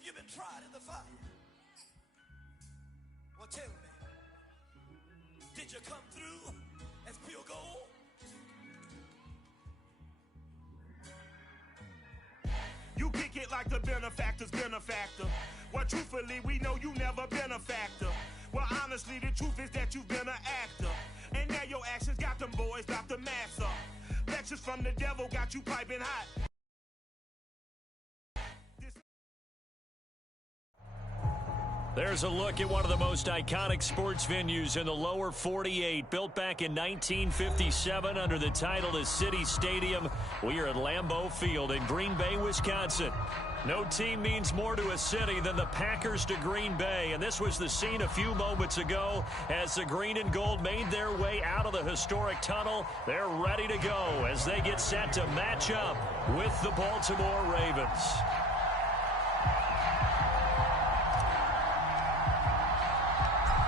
Have you been tried in the fire? Well, tell me, did you come through as pure gold? You kick it like the benefactor's benefactor. Well, truthfully, we know you never been a factor. Well, honestly, the truth is that you've been an actor. And now your actions got them boys dropped the mask up. Lectures from the devil got you piping hot. There's a look at one of the most iconic sports venues in the lower 48. Built back in 1957 under the title of City Stadium. We are at Lambeau Field in Green Bay, Wisconsin. No team means more to a city than the Packers to Green Bay. And this was the scene a few moments ago as the green and gold made their way out of the historic tunnel. They're ready to go as they get set to match up with the Baltimore Ravens.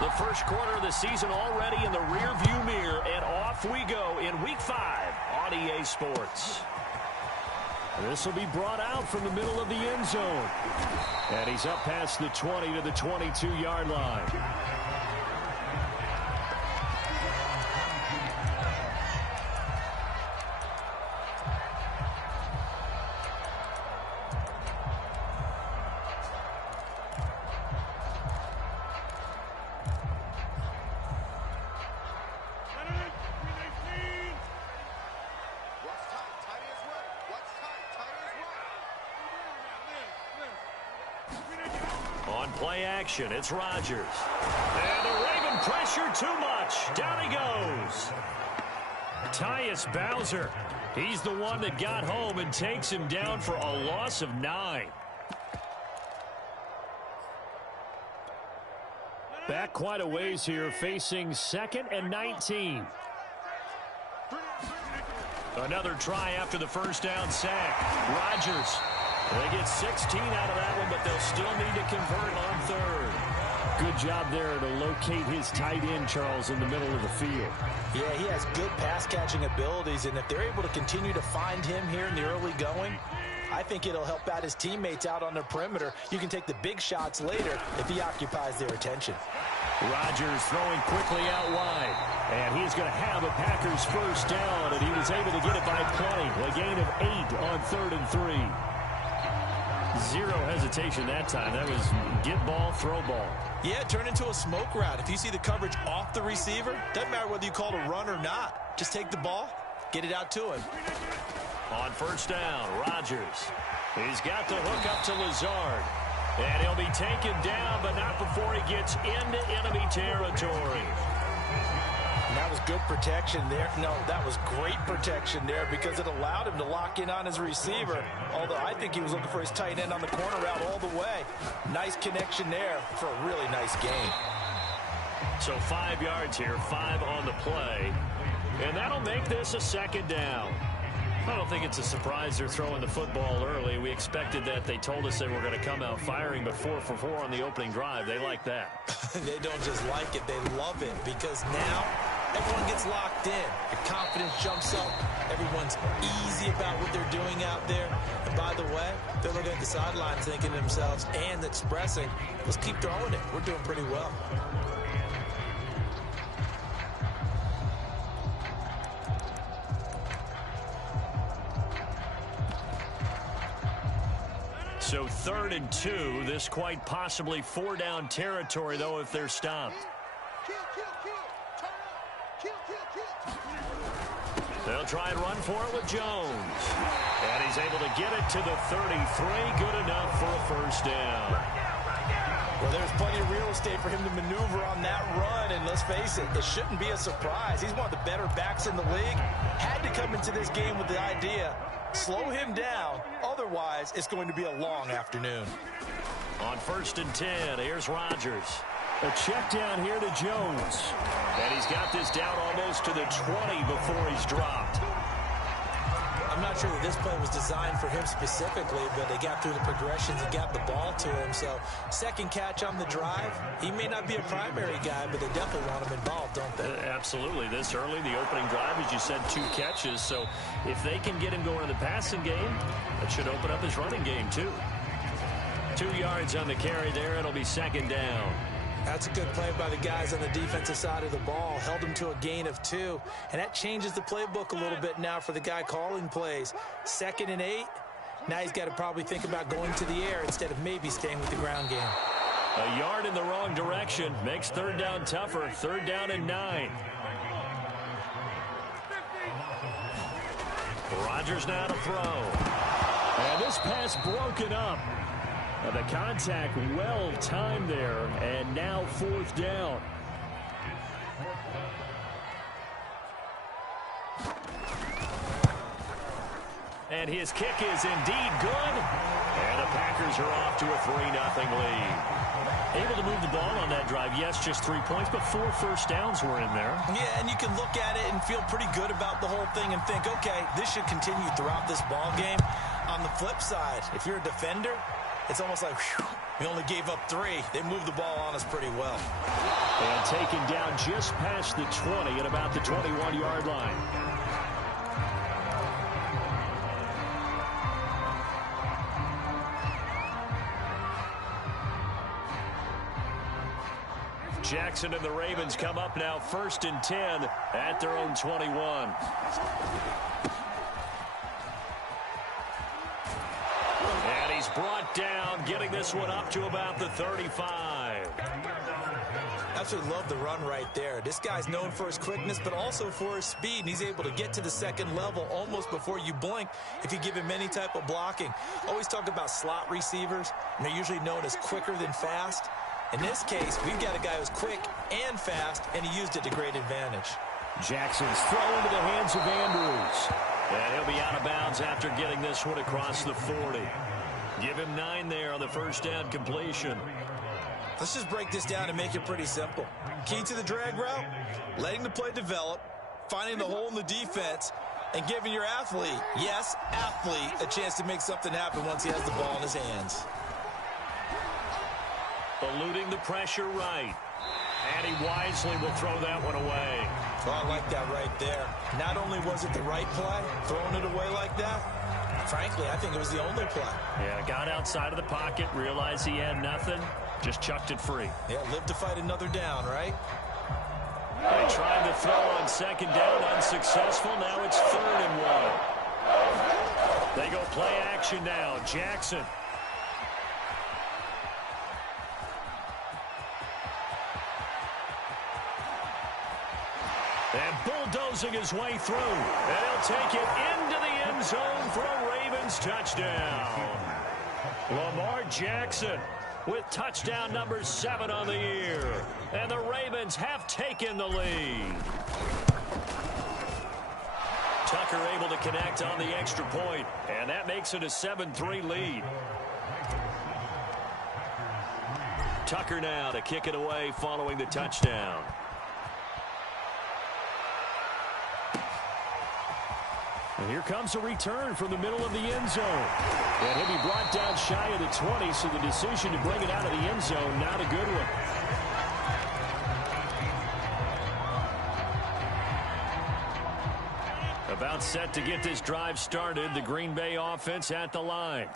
The first quarter of the season already in the rearview mirror, and off we go in Week 5 on EA Sports. This will be brought out from the middle of the end zone. And he's up past the 20 to the 22-yard line. Play action, it's Rodgers. And the Raven pressure too much. Down he goes. Tyus Bowser. He's the one that got home and takes him down for a loss of 9. Back quite a ways here, facing 2nd and 19. Another try after the first down sack. Rodgers. They get 16 out of that one, but they'll still need to convert on 3rd. Good job there to locate his tight end, Charles, in the middle of the field. Yeah, he has good pass-catching abilities, and if they're able to continue to find him here in the early going, I think it'll help out his teammates out on the perimeter. You can take the big shots later if he occupies their attention. Rodgers throwing quickly out wide, and he's going to have a Packers first down, and he was able to get it by plenty. A gain of 8 on 3rd and 3. Zero hesitation that time. That was get ball, throw ball. Yeah, turn into a smoke route. If you see the coverage off the receiver, doesn't matter whether you call it a run or not. Just take the ball, get it out to him. On first down, Rodgers. He's got the hook up to Lazard. And he'll be taken down, but not before he gets into enemy territory. And that was good protection there. No, that was great protection there because it allowed him to lock in on his receiver. Although I think he was looking for his tight end on the corner route all the way. Nice connection there for a really nice gain. So 5 yards here, 5 on the play. And that'll make this a 2nd down. I don't think it's a surprise they're throwing the football early. We expected that. They told us they were going to come out firing, but 4 for 4 on the opening drive. They like that. They don't just like it, they love it because now everyone gets locked in. The confidence jumps up. Everyone's easy about what they're doing out there. And by the way, they're looking at the sideline thinking to themselves and expressing, let's keep throwing it. We're doing pretty well. So 3rd and 2. This quite possibly 4-down territory, though, if they're stopped. They'll try and run for it with Jones. And he's able to get it to the 33. Good enough for a first down. Well, there's plenty of real estate for him to maneuver on that run. And let's face it, it shouldn't be a surprise. He's one of the better backs in the league. Had to come into this game with the idea, slow him down. Otherwise, it's going to be a long afternoon. On 1st and 10, here's Rodgers. A check down here to Jones. And he's got this down almost to the 20 before he's dropped. I'm not sure that this play was designed for him specifically, but they got through the progressions and got the ball to him. So, second catch on the drive. He may not be a primary guy, but they definitely want him involved, don't they? Absolutely. This early, the opening drive, as you said, 2 catches. So, if they can get him going in the passing game, that should open up his running game, too. 2 yards on the carry there. It'll be second down. That's a good play by the guys on the defensive side of the ball. Held him to a gain of 2. And that changes the playbook a little bit now for the guy calling plays. 2nd and 8. Now he's got to probably think about going to the air instead of maybe staying with the ground game. A yard in the wrong direction makes third down tougher. 3rd down and 9. Rodgers now to throw. And this pass broken up. The contact well timed there, and now 4th down. And his kick is indeed good. And the Packers are off to a 3-0 lead. Able to move the ball on that drive. Yes, just 3 points, but 4 first downs were in there. Yeah, and you can look at it and feel pretty good about the whole thing and think, okay, this should continue throughout this ball game. On the flip side, if you're a defender, it's almost like, whew, we only gave up 3. They moved the ball on us pretty well. And taken down just past the 20 at about the 21-yard line. Jackson and the Ravens come up now 1st and 10 at their own 21. And he's brought down, getting this one up to about the 35. Absolutely love the run right there. This guy's known for his quickness, but also for his speed. And he's able to get to the 2nd level almost before you blink if you give him any type of blocking. Always talk about slot receivers, and they're usually known as quicker than fast. In this case, we've got a guy who's quick and fast, and he used it to great advantage. Jackson's throw into the hands of Andrews. And he'll be out of bounds after getting this one across the 40. Give him 9 there on the 1st down completion. Let's just break this down and make it pretty simple. Key to the drag route, letting the play develop, finding the hole in the defense, and giving your athlete, yes, athlete, a chance to make something happen once he has the ball in his hands. Eluding the pressure right. And he wisely will throw that one away. Oh, I like that right there. Not only was it the right play, throwing it away like that, frankly, I think it was the only play. Yeah, got outside of the pocket, realized he had nothing, just chucked it free. Yeah, live to fight another down, right? They tried to throw on 2nd down, unsuccessful. Now it's 3rd and 1. They go play action now. Jackson. And bulldozing his way through. And he'll take it into the end zone for a Ravens touchdown. Lamar Jackson with touchdown number 7 on the year. And the Ravens have taken the lead. Tucker able to connect on the extra point. And that makes it a 7-3 lead. Tucker now to kick it away following the touchdown. And here comes a return from the middle of the end zone. And he'll be brought down shy of the 20, so the decision to bring it out of the end zone, not a good one. About set to get this drive started, the Green Bay offense at the line.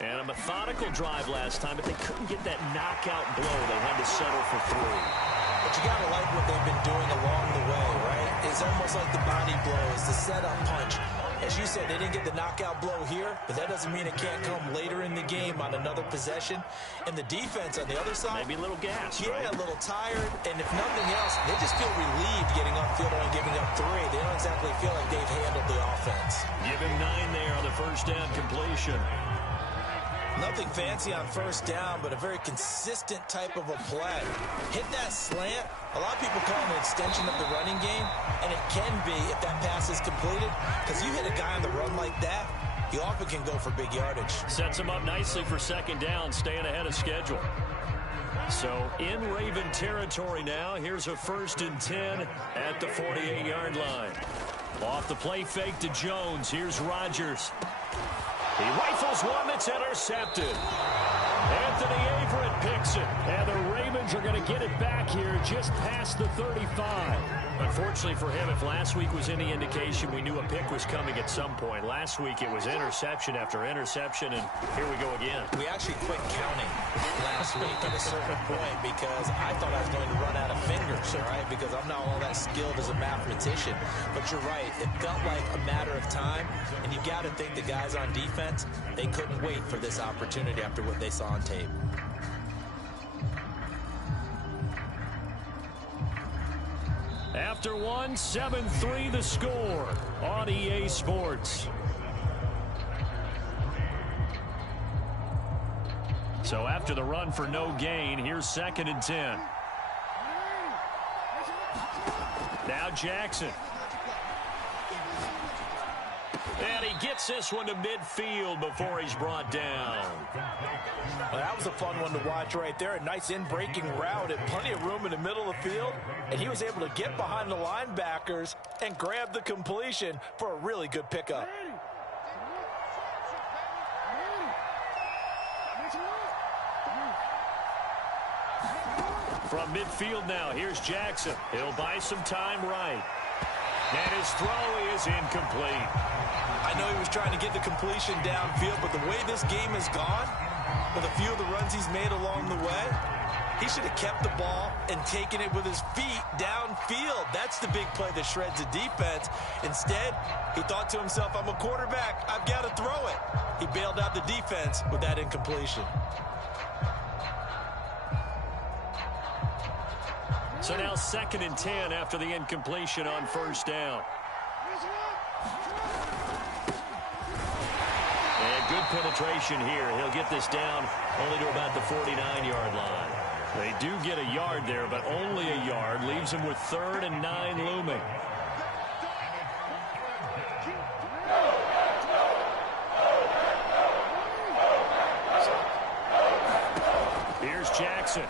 And a methodical drive last time, but they couldn't get that knockout blow. They had to settle for 3. But you got to like what they've been doing along the way, right? It's almost like the body blows, the setup punch. As you said, they didn't get the knockout blow here, but that doesn't mean it can't come later in the game on another possession. And the defense on the other side, maybe a little gas, yeah, right? A little tired. And if nothing else, they just feel relieved getting upfield and giving up 3. They don't exactly feel like they've handled the offense. Give him 9 there on the 1st down completion. Nothing fancy on 1st down, but a very consistent type of a play. Hit that slant. A lot of people call it an extension of the running game, and it can be if that pass is completed, because you hit a guy on the run like that, you often can go for big yardage. Sets him up nicely for 2nd down, staying ahead of schedule. So in Raven territory now, here's a 1st and 10 at the 48-yard line. Off the play fake to Jones. Here's Rodgers. He rifles one that's intercepted. Anthony Averett picks it. And the Ravens are going to get it back here just past the 35. Unfortunately for him, if last week was any indication, we knew a pick was coming at some point. Last week it was interception after interception, and here we go again. We actually quit counting last week at a certain point because I thought I was going to run out of fingers, all right, because I'm not all that skilled as a mathematician. But you're right. It felt like a matter of time, and you got to think the guys on defense, they couldn't wait for this opportunity after what they saw on tape. After one, 7-3 the score on EA Sports. So after the run for no gain, here's 2nd and 10. Now Jackson. And he gets this one to midfield before he's brought down. Well, that was a fun one to watch right there. A nice in-breaking route and plenty of room in the middle of the field. And he was able to get behind the linebackers and grab the completion for a really good pickup. From midfield now, here's Jackson. He'll buy some time right. And his throw is incomplete. I know he was trying to get the completion downfield, but the way this game has gone, with a few of the runs he's made along the way, he should have kept the ball and taken it with his feet downfield. That's the big play that shreds the defense. Instead, he thought to himself, I'm a quarterback, I've got to throw it. He bailed out the defense with that incompletion. So now 2nd and 10 after the incompletion on 1st down. And good penetration here. He'll get this down only to about the 49-yard line. They do get a yard there, but only a yard. Leaves him with 3rd and 9 looming. Here's Jackson.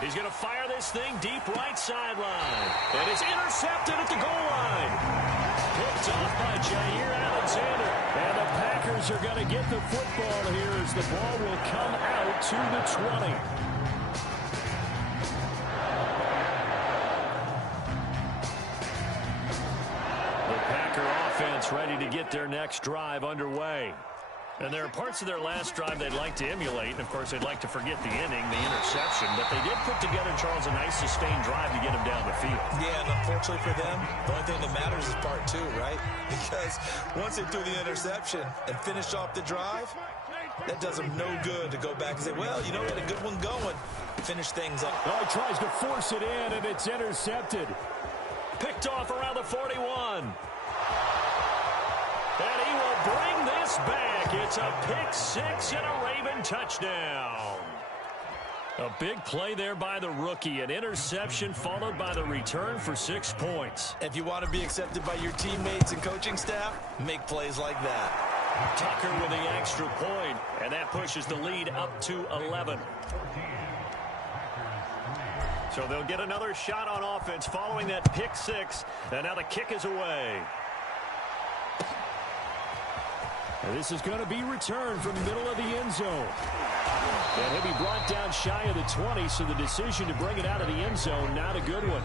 He's going to fire this thing deep right sideline. And it's intercepted at the goal line. Picked off by Jair Alexander. And the Packers are going to get the football here as the ball will come out to the 20. The Packer offense ready to get their next drive underway. And there are parts of their last drive they'd like to emulate. And, of course, they'd like to forget the inning, the interception. But they did put together, Charles, a nice sustained drive to get them down the field. Yeah, and unfortunately for them, the only thing that matters is part 2, right? Because once they threw the interception and finished off the drive, that does them no good to go back and say, well, you know, we had a good one going. Finish things up. Oh, he tries to force it in, and it's intercepted. Picked off around the 41. And he will bring this back. It's a pick 6 and a Raven touchdown. A big play there by the rookie. An interception followed by the return for 6 points. If you want to be accepted by your teammates and coaching staff, make plays like that. Tucker with the extra point, and that pushes the lead up to 11. So they'll get another shot on offense following that pick 6, and now the kick is away. This is going to be returned from the middle of the end zone. And he'll be brought down shy of the 20, so the decision to bring it out of the end zone, not a good one.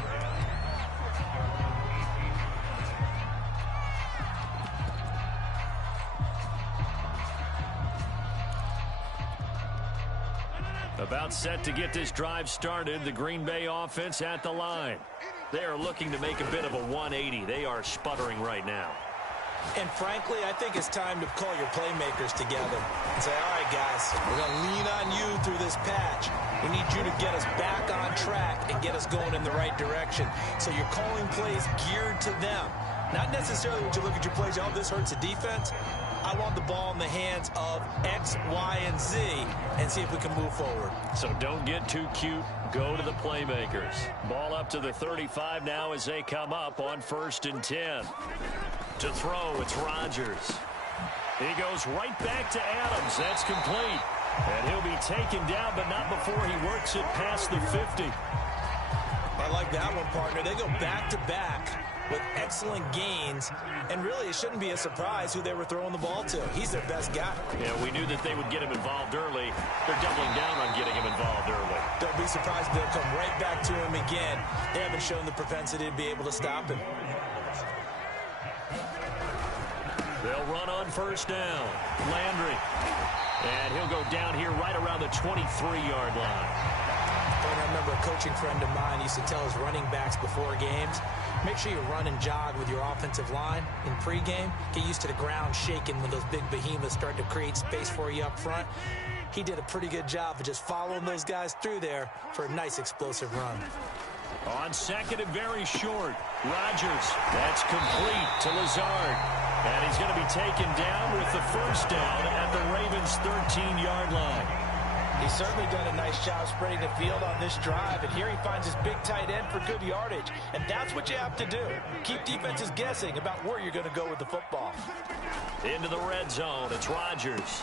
About set to get this drive started, the Green Bay offense at the line. They are looking to make a bit of a 180. They are sputtering right now. And frankly, I think it's time to call your playmakers together and say, all right, guys, we're going to lean on you through this patch. We need you to get us back on track and get us going in the right direction. So you're calling plays geared to them. Not necessarily when you look at your plays, oh, this hurts the defense. I want the ball in the hands of X, Y, and Z and see if we can move forward. So don't get too cute. Go to the playmakers. Ball up to the 35 now as they come up on 1st and 10. To throw, it's Rodgers. He goes right back to Adams. That's complete. And he'll be taken down, but not before he works it past the 50. I like that one, partner. They go back-to-back with excellent gains, and really it shouldn't be a surprise who they were throwing the ball to. He's their best guy. Yeah, we knew that they would get him involved early. They're doubling down on getting him involved early. Don't be surprised if they'll come right back to him again. They haven't shown the propensity to be able to stop him. They'll run on first down. Landry. And he'll go down here right around the 23-yard line. I remember a coaching friend of mine used to tell his running backs before games, make sure you run and jog with your offensive line in pregame. Get used to the ground shaking when those big behemoths start to create space for you up front. He did a pretty good job of just following those guys through there for a nice explosive run. On second and very short, Rodgers. That's complete to Lazard. And he's going to be taken down with the first down at the Ravens' 13-yard line. He's certainly done a nice job spreading the field on this drive, and here he finds his big tight end for good yardage. And that's what you have to do. Keep defenses guessing about where you're going to go with the football. Into the red zone, it's Rodgers.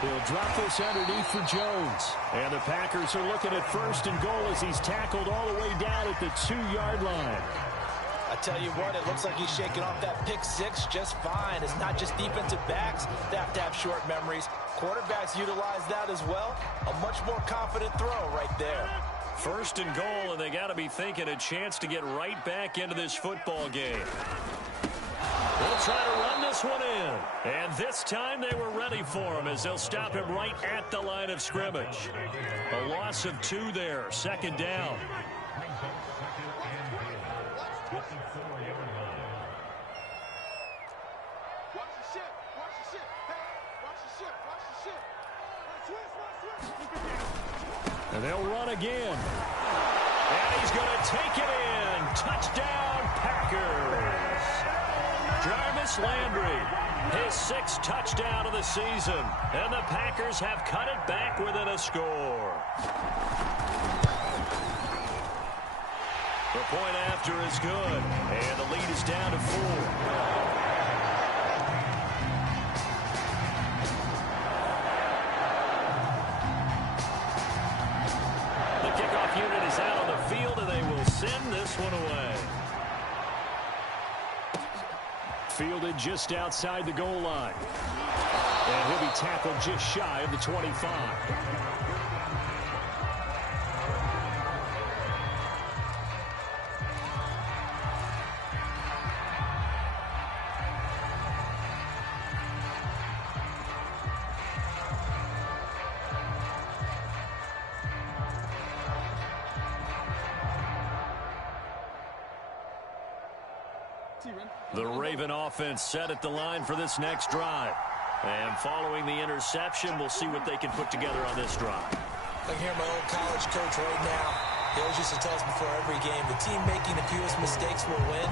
He'll drop this underneath for Jones. And the Packers are looking at first and goal as he's tackled all the way down at the 2-yard line. I tell you what, it looks like he's shaking off that pick six just fine. It's not just defensive backs that have to have short memories. Quarterbacks utilize that as well. A much more confident throw right there. First and goal, and they got to be thinking a chance to get right back into this football game. They'll try to run this one in. And this time they were ready for him as they'll stop him right at the line of scrimmage. A loss of 2 there, second down. And they'll run again. And he's going to take it in. Touchdown, Packers. Jarvis Landry, his 6th touchdown of the season. And the Packers have cut it back within a score. The point after is good. And the lead is down to 4. Unit is out on the field, and they will send this one away. Fielded just outside the goal line. And he'll be tackled just shy of the 25. The Raven offense set at the line for this next drive. And following the interception, we'll see what they can put together on this drive. I can hear my old college coach right now. He always used to tell us before every game, the team making the fewest mistakes will win.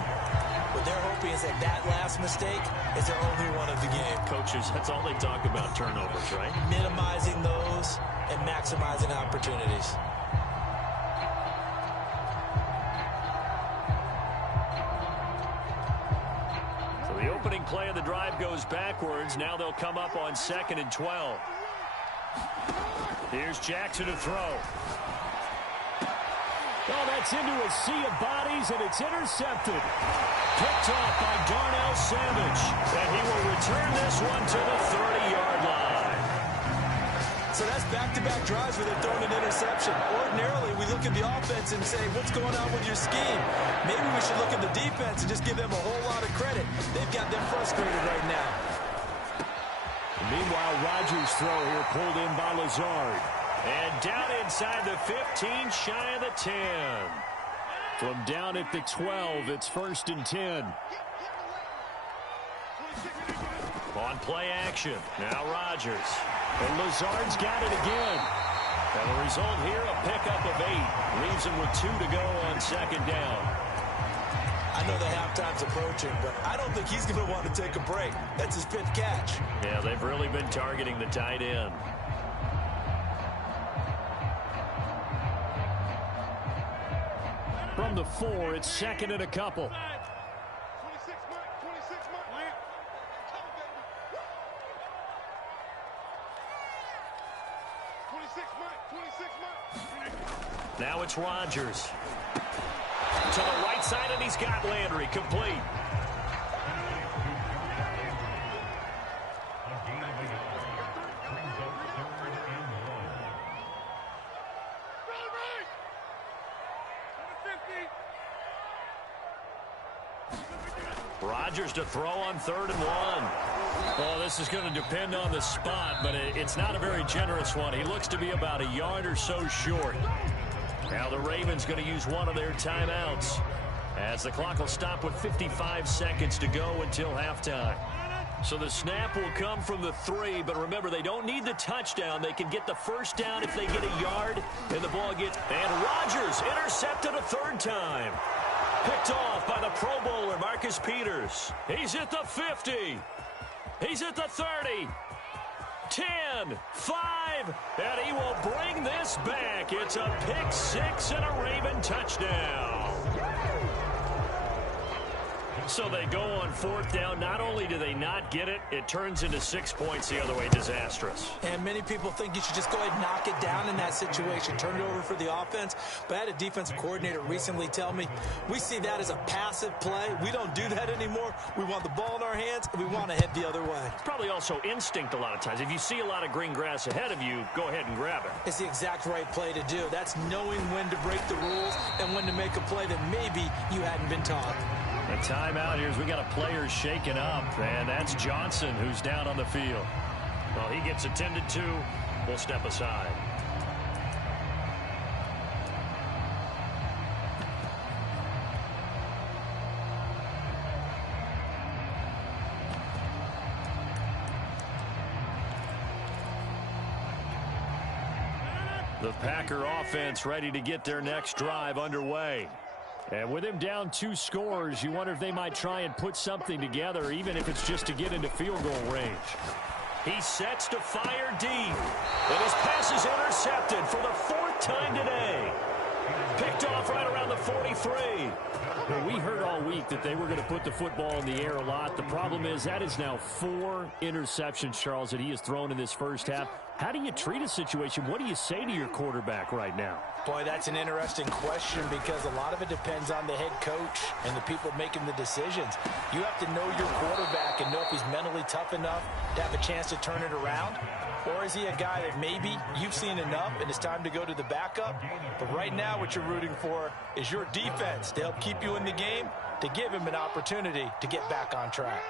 What they're hoping is that that last mistake is their only one of the game. Coaches, that's all they talk about, turnovers, right? Minimizing those and maximizing opportunities. The opening play of the drive goes backwards. Now they'll come up on 2nd and 12. Here's Jackson to throw. Oh, that's into a sea of bodies, and it's intercepted. Picked off by Darnell Savage. And he will return this one to the 30-yard line. So that's back-to-back drives where they're throwing an interception. Ordinarily, we look at the offense and say, what's going on with your scheme? Maybe we should look at the defense and just give them a whole lot of credit. They've got them frustrated right now. Meanwhile, Rodgers' throw here pulled in by Lazard. And down inside the 15, shy of the 10. From down at the 12, it's 1st and 10. On play action, now Rodgers. And Lazard's got it again. And the result here, a pickup of 8. Leaves him with 2 to go on 2nd down. I know the halftime's approaching, but I don't think he's going to want to take a break. That's his 5th catch. Yeah, they've really been targeting the tight end. From the 4, it's 2nd and a couple. Now it's Rodgers. To the right side, and he's got Landry complete. Rodgers to throw on 3rd and 1. Well, this is going to depend on the spot, but it's not a very generous one. He looks to be about a yard or so short. Now the Ravens going to use one of their timeouts, as the clock will stop with 55 seconds to go until halftime. So the snap will come from the 3, but remember, they don't need the touchdown. They can get the first down if they get a yard, and the ball gets... And Rodgers intercepted a 3rd time. Picked off by the Pro Bowler, Marcus Peters. He's at the 50. He's at the 30. 10, 5, and he will bring this back. It's a pick 6 and a Raven touchdown. So they go on 4th down. Not only do they not get it, it turns into 6 points the other way. Disastrous. And many people think you should just go ahead and knock it down in that situation, turn it over for the offense. But I had a defensive coordinator recently tell me, we see that as a passive play. We don't do that anymore. We want the ball in our hands, and we want to head the other way. It's probably also instinct a lot of times. If you see a lot of green grass ahead of you, go ahead and grab it. It's the exact right play to do. That's knowing when to break the rules and when to make a play that maybe you hadn't been taught. The timeout here is we got a player shaken up, and that's Johnson who's down on the field. Well, he gets attended to. We'll step aside. The Packer offense ready to get their next drive underway. And with him down 2 scores, you wonder if they might try and put something together, even if it's just to get into field goal range. He sets to fire deep. And his pass is intercepted for the 4th time today. Picked off right around the 43. Well, we heard all week that they were going to put the football in the air a lot. The problem is that is now 4 interceptions, Charles, that he has thrown in this first half. How do you treat a situation? What do you say to your quarterback right now? Boy, that's an interesting question because a lot of it depends on the head coach and the people making the decisions. You have to know your quarterback and know if he's mentally tough enough to have a chance to turn it around. Or is he a guy that maybe you've seen enough and it's time to go to the backup? But right now what you're rooting for is your defense to help keep you in the game, to give him an opportunity to get back on track.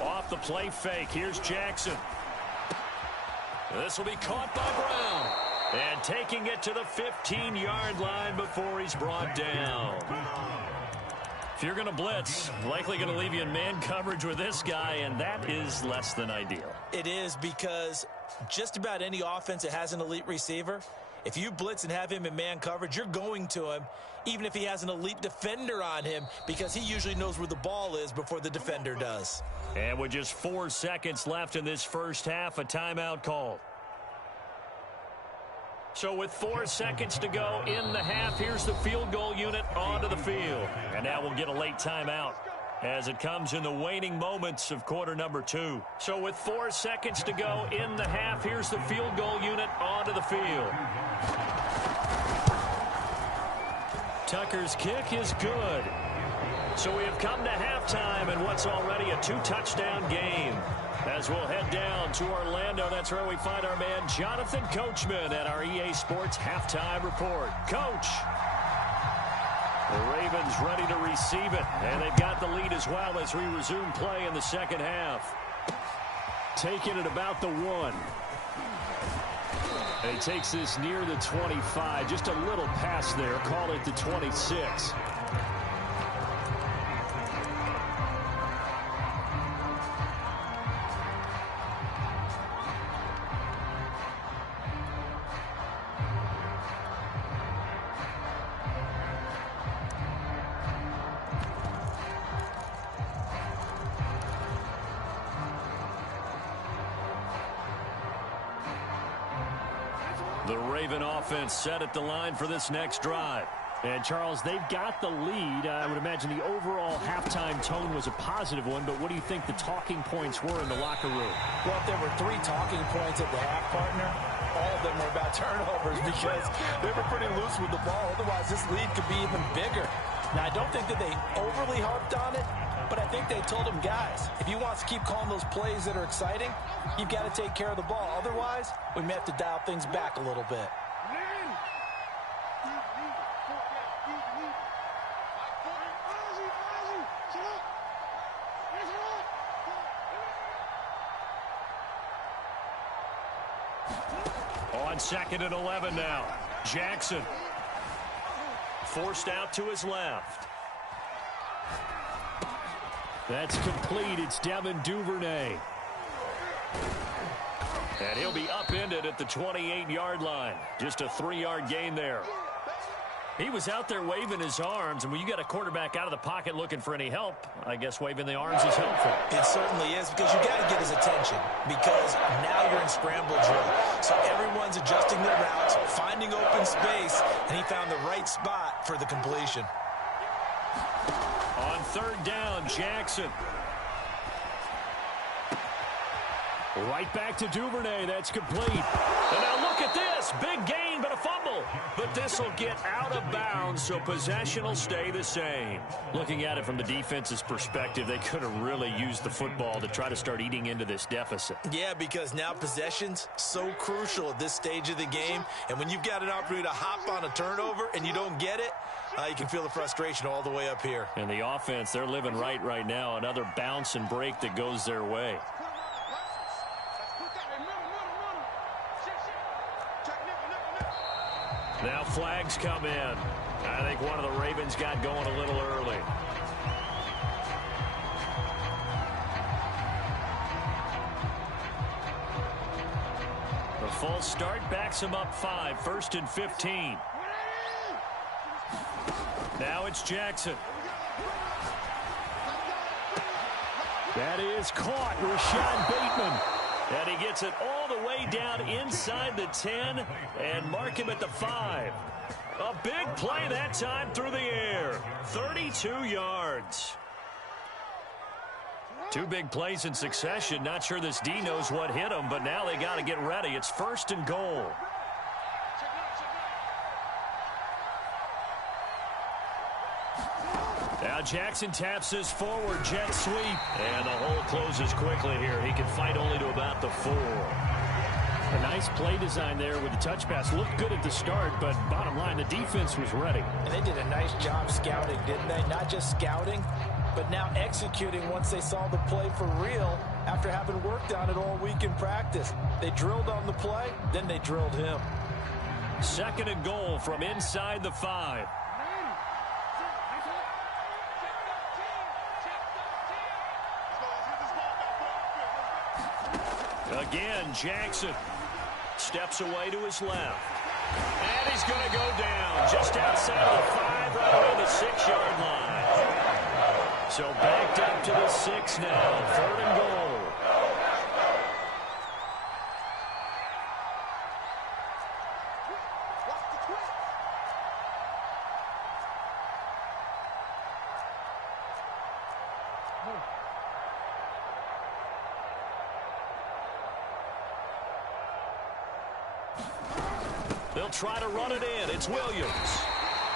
Off the play fake, here's Jackson. This will be caught by Brown. And taking it to the 15-yard line before he's brought down. If you're going to blitz, likely going to leave you in man coverage with this guy, and that is less than ideal. It is, because just about any offense that has an elite receiver, if you blitz and have him in man coverage, you're going to him, even if he has an elite defender on him, because he usually knows where the ball is before the defender does. And with just 4 seconds left in this first half, a timeout called. So with 4 seconds to go in the half, here's the field goal unit onto the field. And now we'll get a late timeout as it comes in the waning moments of quarter number 2. So with 4 seconds to go in the half, here's the field goal unit onto the field. Tucker's kick is good. So we have come to halftime in what's already a 2-touchdown game. As we'll head down to Orlando, that's where we find our man Jonathan Coachman at our EA Sports Halftime Report. Coach, the Ravens ready to receive it, and they've got the lead as well as we resume play in the second half. Taking it about the 1. And he takes this near the 25, just a little past there, call it the 26. The Raven offense set at the line for this next drive. And, Charles, they've got the lead. I would imagine the overall halftime tone was a positive one, but what do you think the talking points were in the locker room? Well, if there were 3 talking points at the half, partner, all of them were about turnovers because they were pretty loose with the ball. Otherwise, this lead could be even bigger. Now, I don't think that they overly harped on it, but I think they told him, guys, if you want to keep calling those plays that are exciting, you've got to take care of the ball. Otherwise, we may have to dial things back a little bit. On 2nd and 11 now. Jackson forced out to his left. That's complete. It's Devin Duvernay. And he'll be upended at the 28-yard line. Just a 3-yard gain there. He was out there waving his arms, and when you got a quarterback out of the pocket looking for any help, I guess waving the arms is helpful. It certainly is, because you got to get his attention, because now you're in scramble drill. So everyone's adjusting their routes, finding open space, and he found the right spot for the completion. On 3rd down, Jackson. Right back to Duvernay. That's complete. And now look at this. Big gain, but a fumble. But this will get out of bounds, so possession will stay the same. Looking at it from the defense's perspective, they could have really used the football to try to start eating into this deficit. Yeah, because now possession's so crucial at this stage of the game. And when you've got an opportunity to hop on a turnover and you don't get it, you can feel the frustration all the way up here. And the offense, they're living right now. Another bounce and break that goes their way. Now flags come in. I think one of the Ravens got going a little early. The false start backs him up 5. 1st and 15. Now it's Jackson. That is caught. Rashad Bateman. And he gets it all the way down inside the 10 and mark him at the 5. A big play that time through the air. 32 yards. 2 big plays in succession. Not sure this D knows what hit him, but now they got to get ready. It's 1st and goal. Now Jackson taps his forward jet sweep. And the hole closes quickly here. He can fight only to about the 4. A nice play design there with the touch pass. Looked good at the start, but bottom line, the defense was ready. And they did a nice job scouting, didn't they? Not just scouting, but now executing once they saw the play for real after having worked on it all week in practice. They drilled on the play, then they drilled him. 2nd and goal from inside the 5. Again, Jackson steps away to his left. And he's going to go down just outside of the 5, right around the 6-yard line. So backed up to the 6 now. 3rd and goal. They'll try to run it in. It's Williams.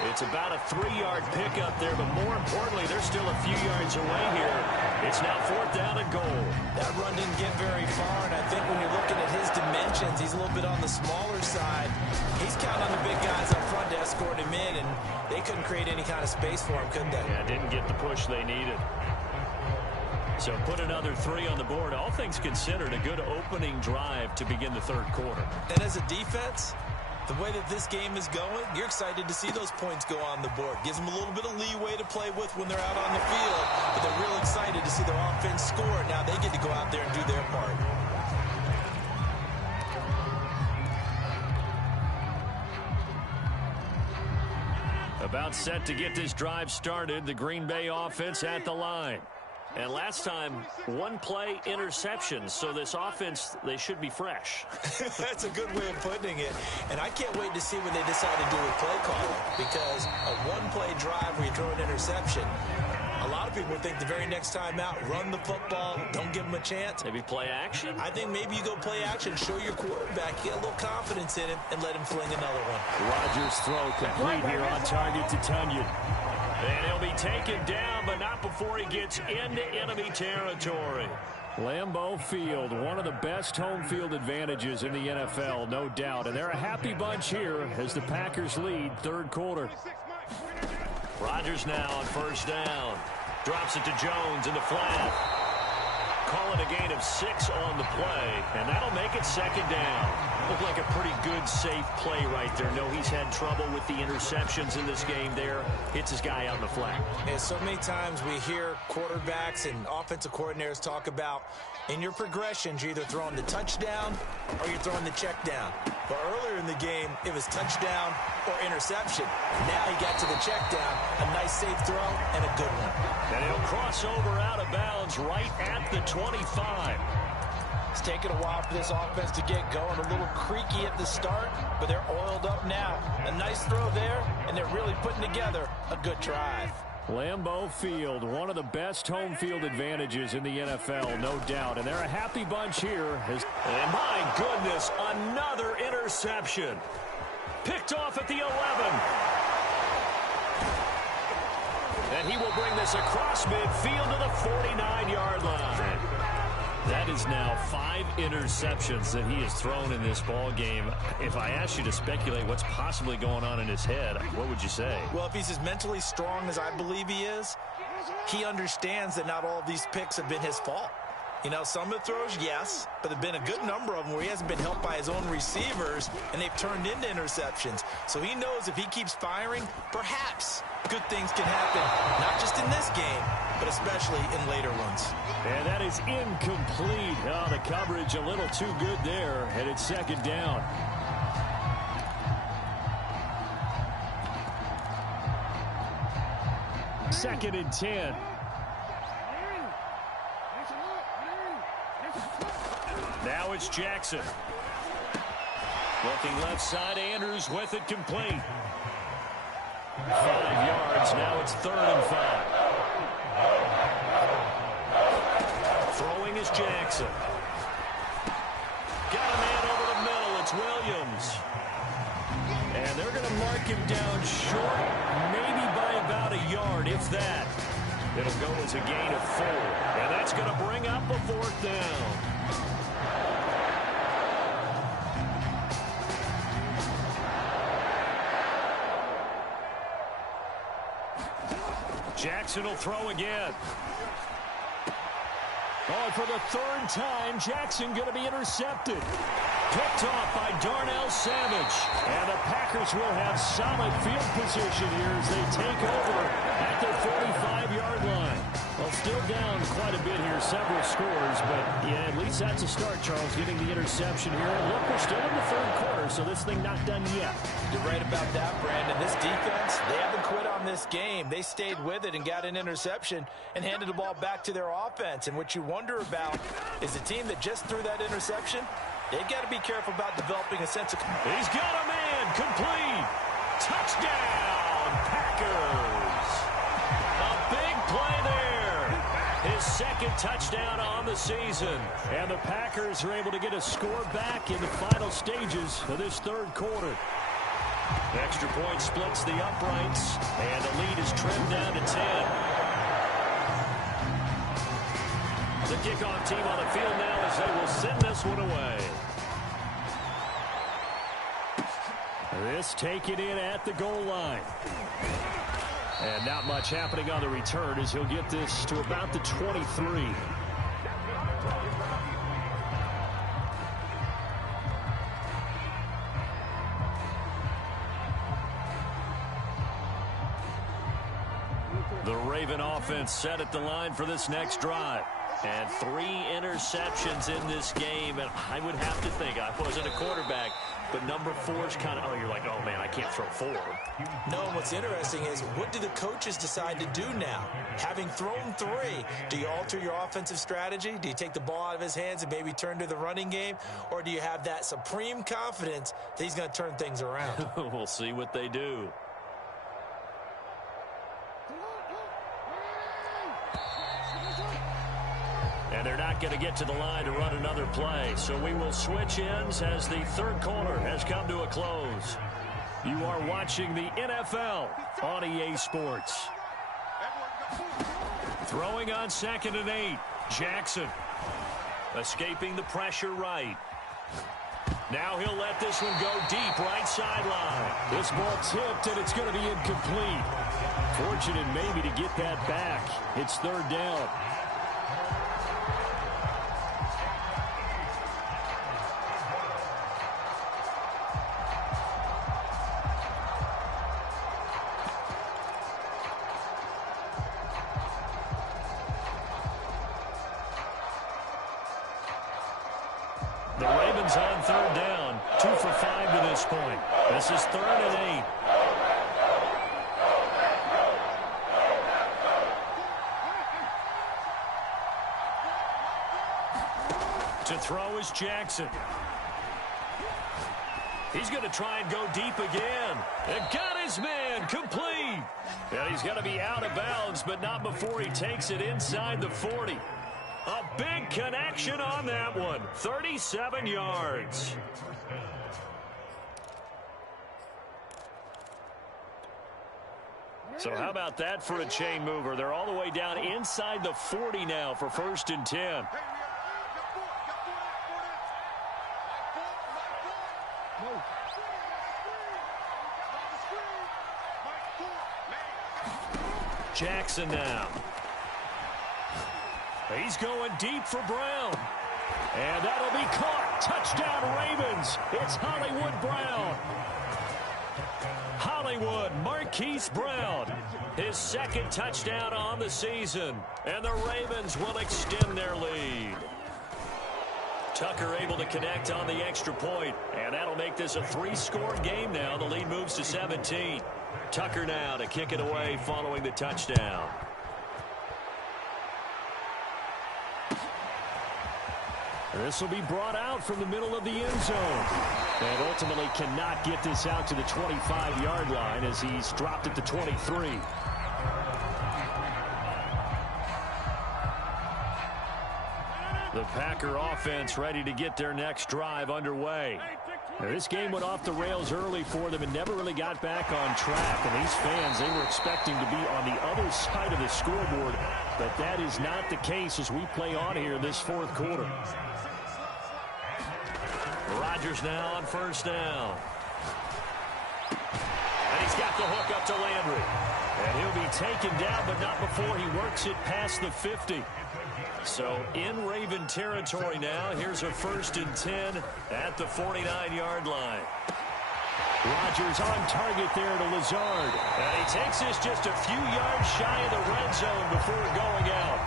It's about a 3-yard pickup there, but more importantly, they're still a few yards away here. It's now 4th down and goal. That run didn't get very far, and I think when you're looking at his dimensions, he's a little bit on the smaller side. He's counting on the big guys up front to escort him in, and they couldn't create any kind of space for him, could they? Yeah, didn't get the push they needed. So put another 3 on the board. All things considered, a good opening drive to begin the 3rd quarter. And as a defense, the way that this game is going, you're excited to see those points go on the board. Gives them a little bit of leeway to play with when they're out on the field, but they're real excited to see their offense score. Now they get to go out there and do their part. About set to get this drive started. The Green Bay offense at the line. And last time, one play interception. So this offense, they should be fresh. That's a good way of putting it. And I can't wait to see what they decide to do with play calling. Because a one-play drive where you throw an interception, a lot of people think the very next time out, run the football, don't give them a chance. Maybe play action? I think maybe you go play action, show your quarterback, get a little confidence in him, and let him fling another one. Rodgers' throw complete here on target to Tunyon. And he'll be taken down, but not before he gets into enemy territory. Lambeau Field, one of the best home field advantages in the NFL, no doubt. And they're a happy bunch here as the Packers lead third quarter. Rodgers now on first down. Drops it to Jones in the flat. Call it a gain of 6 on the play, and that'll make it second down. Looked like a pretty good, safe play right there. No, he's had trouble with the interceptions in this game there. Hits his guy out in the flat. And so many times we hear quarterbacks and offensive coordinators talk about in your progressions, you're either throwing the touchdown or you're throwing the check down. But earlier in the game, it was touchdown or interception. Now he got to the check down, a nice safe throw, and a good one. And he'll cross over out of bounds right at the 25. It's taken a while for this offense to get going. A little creaky at the start, but they're oiled up now. A nice throw there, and they're really putting together a good drive. Lambeau Field, one of the best home field advantages in the NFL, no doubt. And they're a happy bunch here. And my goodness, another interception. Picked off at the 11. And he will bring this across midfield to the 49-yard line. That is now 5 interceptions that he has thrown in this ball game. If I asked you to speculate what's possibly going on in his head, what would you say? Well, if he's as mentally strong as I believe he is, he understands that not all of these picks have been his fault. You know, some of the throws, yes, but there have been a good number of them where he hasn't been helped by his own receivers, and they've turned into interceptions. So he knows if he keeps firing, perhaps good things can happen, not just in this game, but especially in later ones. And that is incomplete. Oh, the coverage a little too good there, and it's second down. Second and 10. Now it's Jackson. Looking left side, Andrews with it complete. 5 yards, now it's 3rd and 5. Throwing is Jackson. Got a man over the middle, it's Williams. And they're going to mark him down short, maybe by about a yard, if that. It'll go as a gain of 4. And that's going to bring up a 4th down. Jackson will throw again. Oh, for the 3rd time, Jackson going to be intercepted. Picked off by Darnell Savage. And the Packers will have solid field position here as they take over at their 45-yard line. Well, still down quite a bit here, several scores, but yeah, at least that's a start, Charles, getting the interception here. And look, we're still in the 3rd quarter, so this thing not done yet. You're right about that, Brandon. This defense, they haven't quit on this game. They stayed with it and got an interception and handed the ball back to their offense. And what you wonder about is the team that just threw that interception, they've got to be careful about developing a sense of... He's got a man, complete. Touchdown, Packers. A big play there. His 2nd touchdown on the season. And the Packers are able to get a score back in the final stages of this 3rd quarter. Extra point splits the uprights, and the lead is trimmed down to 10. The kickoff team on the field now as they will send this one away. This taken in at the goal line. And not much happening on the return as he'll get this to about the 23. The Raven offense set at the line for this next drive. And 3 interceptions in this game. And I would have to think, I wasn't a quarterback, but number 4 is kind of, you're like, oh, man, I can't throw 4. No, what's interesting is, what do the coaches decide to do now? Having thrown 3, do you alter your offensive strategy? Do you take the ball out of his hands and maybe turn to the running game? Or do you have that supreme confidence that he's going to turn things around? We'll see what they do. And they're not going to get to the line to run another play. So we will switch ends as the third quarter has come to a close. You are watching the NFL on EA Sports. Throwing on 2nd and 8. Jackson escaping the pressure right. Now he'll let this one go deep right sideline. This ball tipped, and it's going to be incomplete. Fortunate maybe to get that back. It's 3rd down. The Ravens on 3rd down, 2 for 5 to this point. This is 3rd and 8. To throw is Jackson. He's going to try and go deep again. And got his man complete. And he's going to be out of bounds, but not before he takes it inside the 40. A big connection on that one. 37 yards. So how about that for a chain mover? They're all the way down inside the 40 now for 1st and 10. Jackson now. He's going deep for Brown. And that'll be caught. Touchdown Ravens. It's Hollywood Brown. Hollywood, Marquise Brown. His 2nd touchdown on the season. And the Ravens will extend their lead. Tucker able to connect on the extra point. And that'll make this a 3-score game now. The lead moves to 17. Tucker now to kick it away following the touchdown. This will be brought out from the middle of the end zone. And ultimately cannot get this out to the 25-yard line as he's dropped at the 23. The Packer offense ready to get their next drive underway. Now, this game went off the rails early for them and never really got back on track. And these fans, they were expecting to be on the other side of the scoreboard. But that is not the case as we play on here in this 4th quarter. Rodgers now on 1st down. And he's got the hook up to Landry. And he'll be taken down, but not before he works it past the 50. So in Raven territory now. Here's a 1st and 10 at the 49-yard line. Rodgers on target there to Lazard. And he takes this just a few yards shy of the red zone before going out.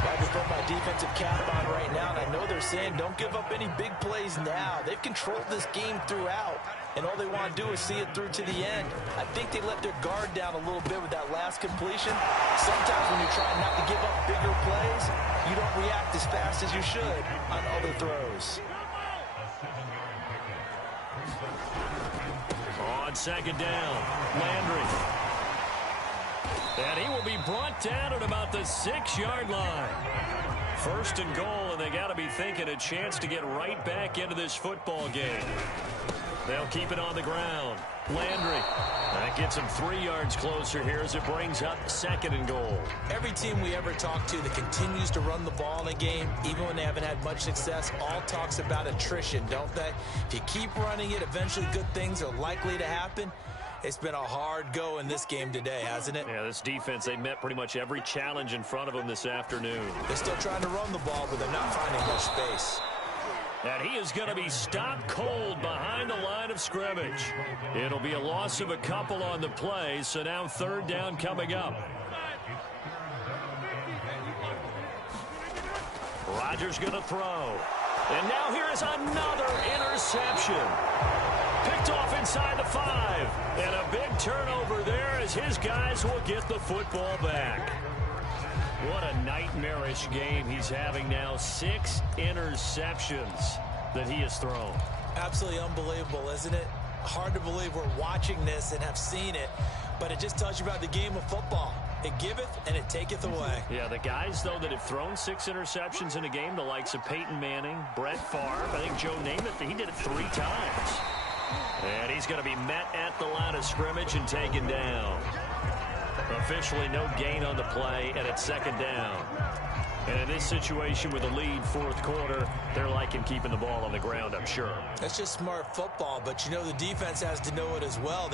I just put my defensive cap on right now, and I know they're saying don't give up any big plays now. They've controlled this game throughout, and all they want to do is see it through to the end. I think they let their guard down a little bit with that last completion. Sometimes when you're trying not to give up bigger plays, you don't react as fast as you should on other throws. On 2nd down, Landry. And he will be brought down at about the 6-yard line. 1st and goal, and they got to be thinking a chance to get right back into this football game. They'll keep it on the ground. Landry. That gets him 3 yards closer here as it brings up 2nd and goal. Every team we ever talk to that continues to run the ball in a game, even when they haven't had much success, all talks about attrition, don't they? If you keep running it, eventually good things are likely to happen. It's been a hard go in this game today, hasn't it? Yeah, this defense, they met pretty much every challenge in front of them this afternoon. They're still trying to run the ball, but they're not finding much space. And he is going to be stopped cold behind the line of scrimmage. It'll be a loss of a couple on the play, so now 3rd down coming up. Rodgers going to throw. And now here is another interception. Picked off inside the 5. And a big turnover there as his guys will get the football back. What a nightmarish game he's having now. 6 interceptions that he has thrown. Absolutely unbelievable, isn't it? Hard to believe we're watching this and have seen it, but it just tells you about the game of football. It giveth and it taketh away. Yeah, the guys, though, that have thrown 6 interceptions in a game, the likes of Peyton Manning, Brett Favre, I think Joe Namath, he did it 3 times. And he's going to be met at the line of scrimmage and taken down. Officially no gain on the play, and it's 2nd down. And in this situation with a lead 4th quarter, they're liking keeping the ball on the ground, I'm sure. That's just smart football, but you know the defense has to know it as well.